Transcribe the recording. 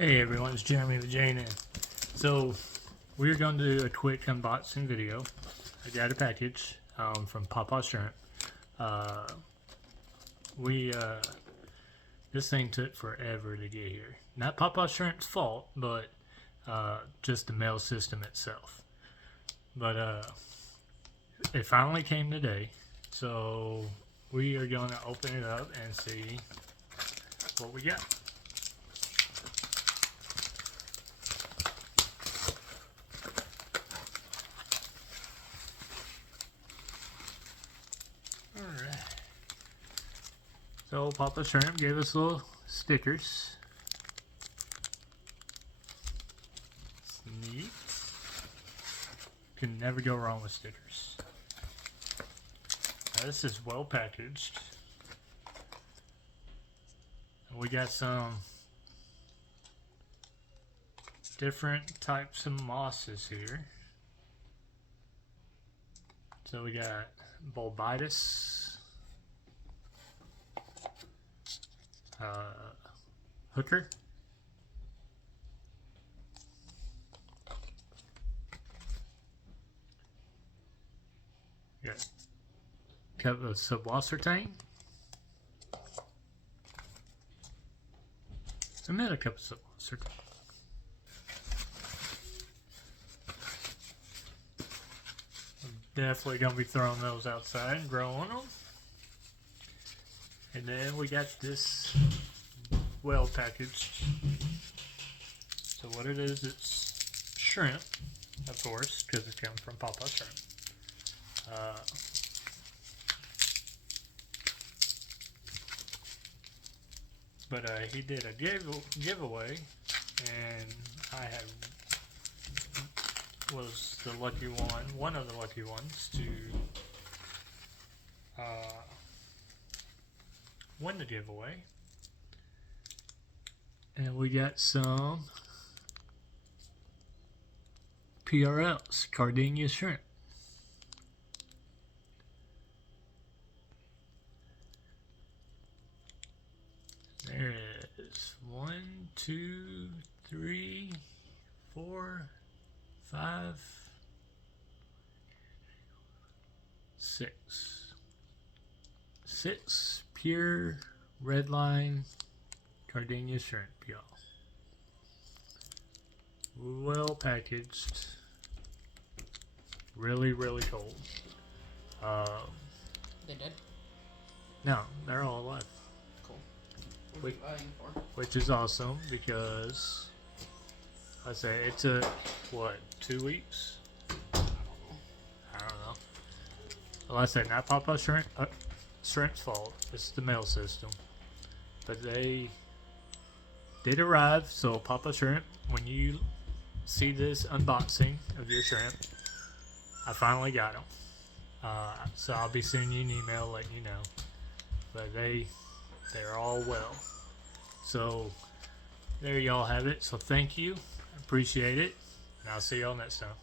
Hey everyone, it's Jeremy with JN. So we're going to do a quick unboxing video. I got a package from Papa Shrimp. This thing took forever to get here. Not Papa Shrimp's fault, but just the mail system itself. But it finally came today, so we are going to open it up and see what we got. Alright. So Papa Shrimp gave us little stickers. It's neat. Can never go wrong with stickers. Now, this is well packaged. We got some different types of mosses here. So we got Bulbitis, Hooker, got cup of Subwassertane, another cup of Subwassertane. Definitely gonna be throwing those outside and growing them. And then we got this well packaged. So what it is, it's shrimp, of course, because it's coming from Papa Shrimp. But he did a giveaway, and I was the lucky one of the lucky ones to win the giveaway. And we got some PRLs, Cardinia Shrimp. There it is. 1, 2, 3, 4, 5, 6 pure red line Cardinia Shrimp, y'all. Well packaged. Really, really cold. They dead? No, they're all alive. Cool. What are you buying for? Which is awesome because I say it took what, 2 weeks? I don't know. Well, I said not Papa Shrimp's fault. It's the mail system. But they did arrive. So Papa Shrimp, when you see this unboxing of your shrimp, I finally got them. So I'll be sending you an email letting you know. But they're all well. So there y'all have it. So thank you. I appreciate it. And I'll see y'all next time.